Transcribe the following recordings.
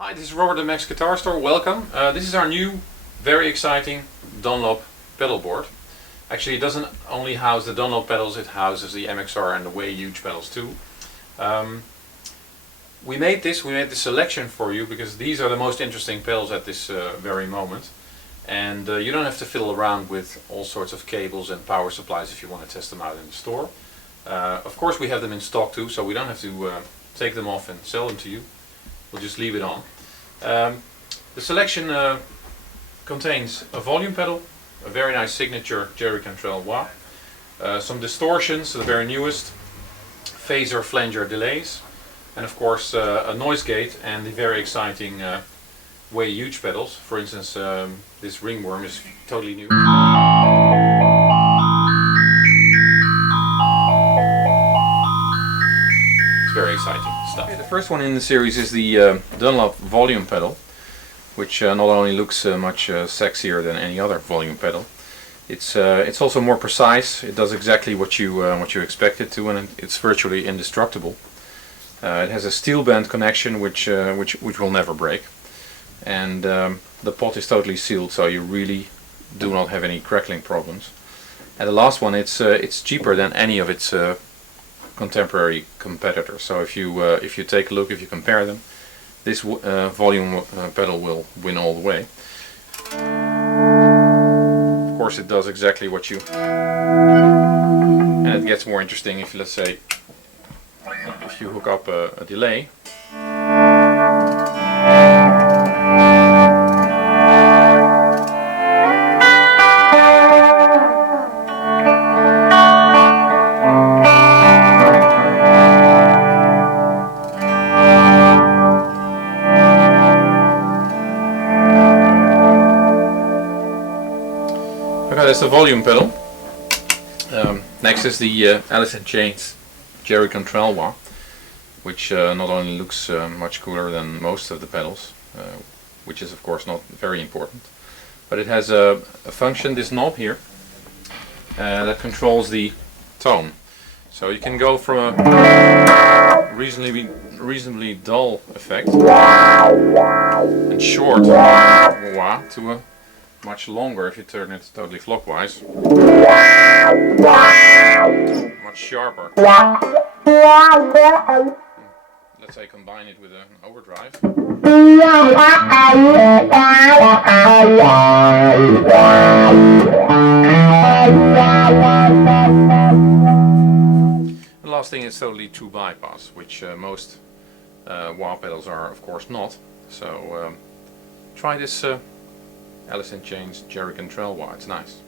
Hi, this is Robert the Max Guitar Store. Welcome. This is our new, very exciting Dunlop pedalboard. Actually, it doesn't only house the Dunlop pedals, it houses the MXR and the way huge pedals too. We made this selection for you because these are the most interesting pedals at this very moment. And you don't have to fiddle around with all sorts of cables and power supplies if you want to test them out in the store. Of course, we have them in stock too, so we don't have to take them off and sell them to you. We'll just leave it on. The selection contains a volume pedal, a very nice signature Jerry Cantrell wah, some distortions, the very newest, phaser flanger delays, and of course a noise gate and the very exciting way huge pedals. For instance, this Ringworm is totally new. Very exciting stuff. Okay, the first one in the series is the Dunlop volume pedal, which not only looks much sexier than any other volume pedal, it's also more precise. It does exactly what you expect it to, and it's virtually indestructible. It has a steel band connection which will never break, and the pot is totally sealed, so you really do not have any crackling problems. And the last one, it's cheaper than any of its contemporary competitors. So if you take a look, if you compare them, this volume pedal will win all the way. Of course, it does exactly what you, and it gets more interesting if, let's say, if you hook up a delay. That's the volume pedal. Next is the Alice in Chains Jerry Cantrell wah, which not only looks much cooler than most of the pedals, which is of course not very important, but it has a function, this knob here, that controls the tone. So you can go from a reasonably dull effect and short wah to a much longer if you turn it totally clockwise. Much sharper. Let's say combine it with an overdrive. The last thing is totally true bypass, which most wah pedals are of course not. So try this Alice in Chains Jerry Cantrell wah, it's nice.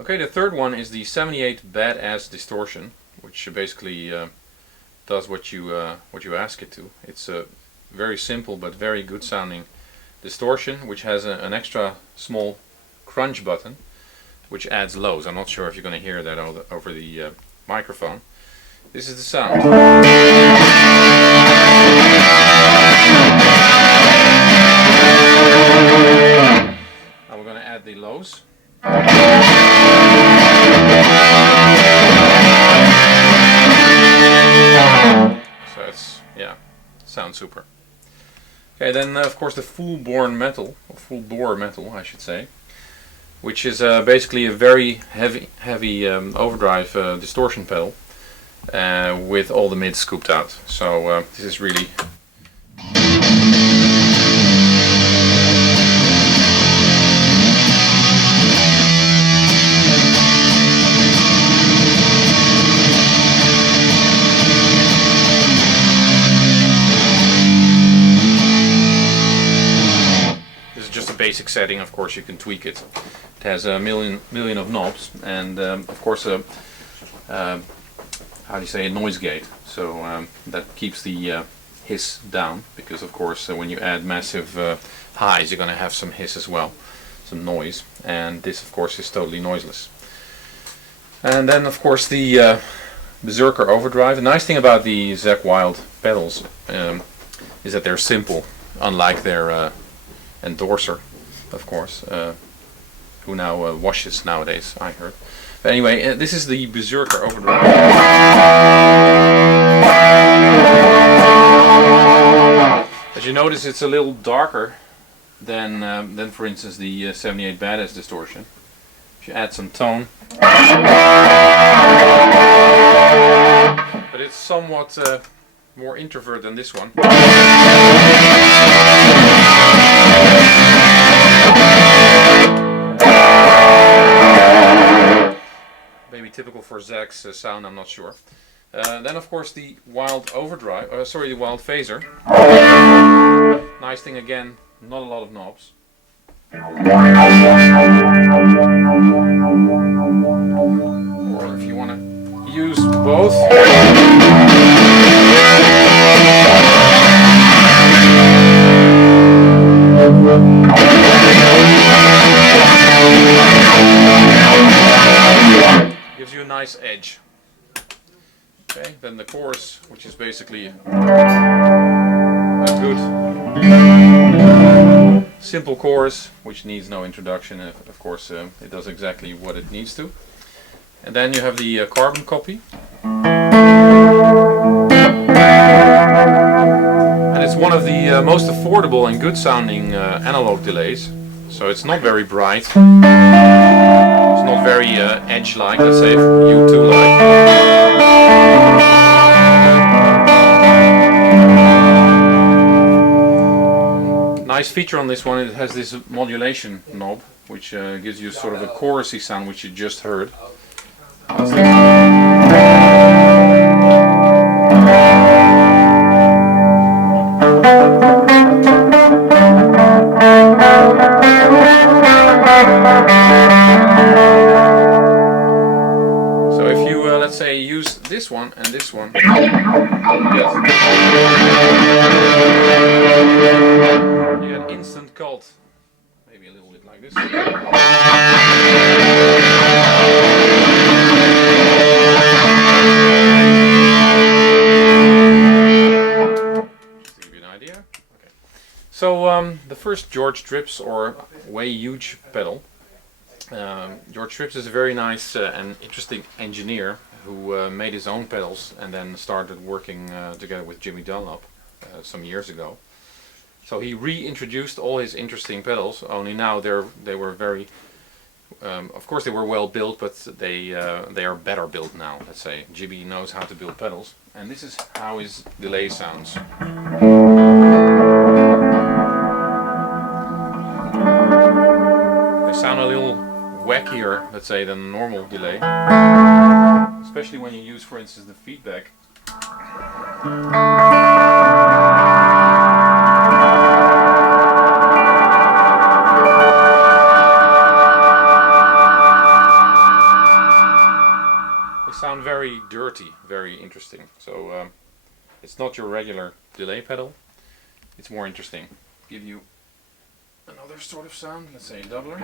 Okay, the third one is the 78 Badass Distortion, which basically does what you ask it to. It's a very simple but very good sounding distortion, which has an extra small crunch button, which adds lows. I'm not sure if you're going to hear that over the microphone. This is the sound. We're going to add the lows. So it's, yeah, sounds super. Okay, then of course the Fullbore metal, I should say, which is basically a very heavy overdrive distortion pedal with all the mids scooped out. So this is really basic setting. Of course you can tweak it. It has a million of knobs, and of course how do you say, a noise gate, so that keeps the hiss down, because of course when you add massive highs you're going to have some hiss as well, some noise, and this of course is totally noiseless. And then of course the Berzerker Overdrive. The nice thing about the Zakk Wylde pedals is that they're simple, unlike their endorser, of course, who now washes nowadays, I heard. But anyway, this is the Berzerker Overdrive. As you notice, it's a little darker than for instance the 78 Badass distortion. If you add some tone, but it's somewhat more introvert than this one. Maybe typical for Zakk's sound, I'm not sure. Then of course the Wylde Overdrive, the Wylde Phaser. Nice thing again, not a lot of knobs. Or if you want to use both. Gives you a nice edge. Okay, then the chorus, which is basically a good simple chorus, which needs no introduction. Of course, it does exactly what it needs to. And then you have the carbon copy. And it's one of the most affordable and good sounding analog delays. So it's not very bright. It's not very edge-like, let's say, U2-like. Nice feature on this one, it has this modulation knob, which gives you sort of a chorusy sound, which you just heard. So if you, let's say, use this one and this one, you get instant cult, maybe a little bit like this. Just to give you an idea. Okay. So the first George Trips, or Way Huge pedal. George Trips is a very nice and interesting engineer who made his own pedals and then started working together with Jimmy Dunlop some years ago. So he reintroduced all his interesting pedals, only now they were very, of course they were well built, but they are better built now, let's say. Jimmy knows how to build pedals, and this is how his delay sounds. They sound a little wackier, let's say, than a normal delay, especially when you use, for instance, the feedback. They sound very dirty, very interesting. So it's not your regular delay pedal, it's more interesting. Give you another sort of sound, let's say a doubler.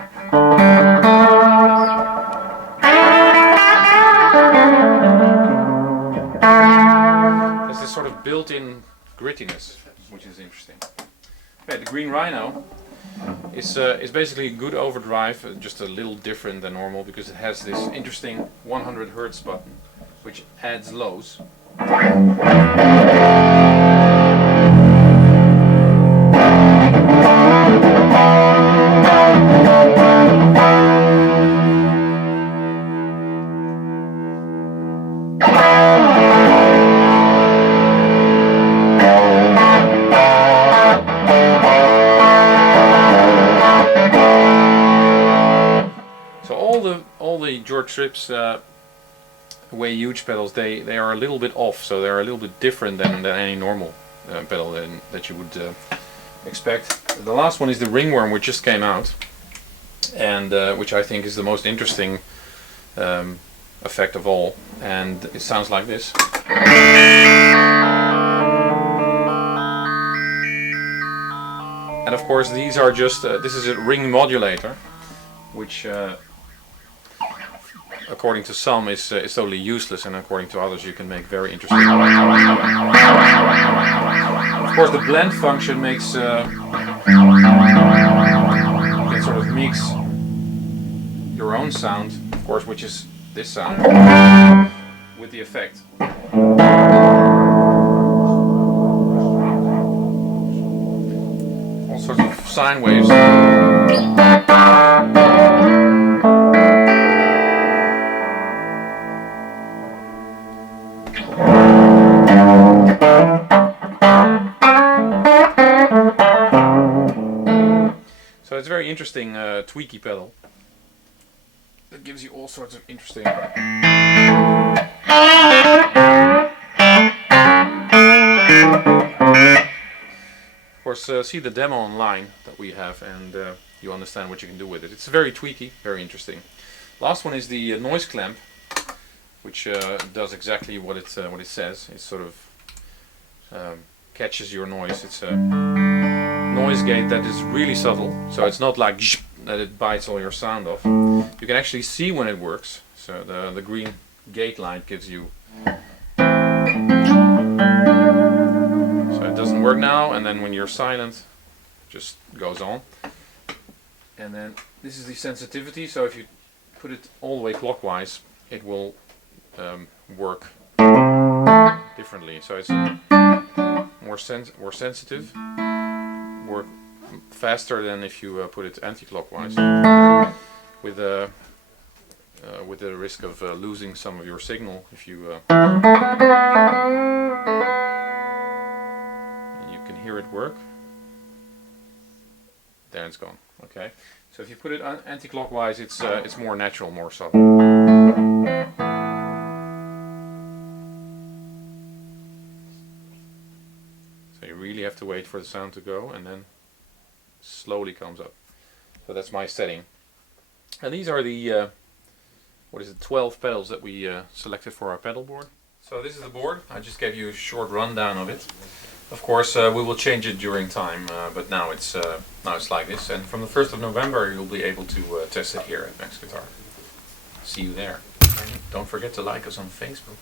There's this sort of built-in grittiness, which is interesting. Okay, the green Rhino is basically a good overdrive, just a little different than normal because it has this interesting 100 Hz button, which adds lows. All the George Trips Way Huge pedals, they are a little bit off, so they're a little bit different than any normal pedal that you would expect. The last one is the Ringworm, which just came out, and which I think is the most interesting effect of all, and it sounds like this. And of course these are just, this is a ring modulator, which according to some is totally useless, and according to others you can make very interesting. Of course the blend function makes, you can sort of mix your own sound, of course, which is this sound, with the effect. sine waves. So it's a very interesting tweaky pedal that gives you all sorts of interesting. Of course, see the demo online that we have, and you understand what you can do with it. It's very tweaky, very interesting. Last one is the noise clamp, which does exactly what it says. It sort of catches your noise. It's a noise gate that is really subtle, so it's not like that it bites all your sound off. You can actually see when it works. So the green gate light gives you. So it doesn't work now, and then when you're silent, it just goes on. And then this is the sensitivity. So if you put it all the way clockwise, it will work differently. So it's more sensitive, work faster than if you put it anti-clockwise, with the risk of losing some of your signal if you. And you can hear it work. There it's gone. Okay. So if you put it anti-clockwise, it's more natural, more subtle. So you really have to wait for the sound to go, and then slowly comes up. So that's my setting. And these are the 12 pedals that we selected for our pedal board. So this is the board. I just gave you a short rundown of it. Of course, we will change it during time, but now it's like this. And from the 1st of November, you'll be able to test it here at Max Guitar. See you there. And don't forget to like us on Facebook.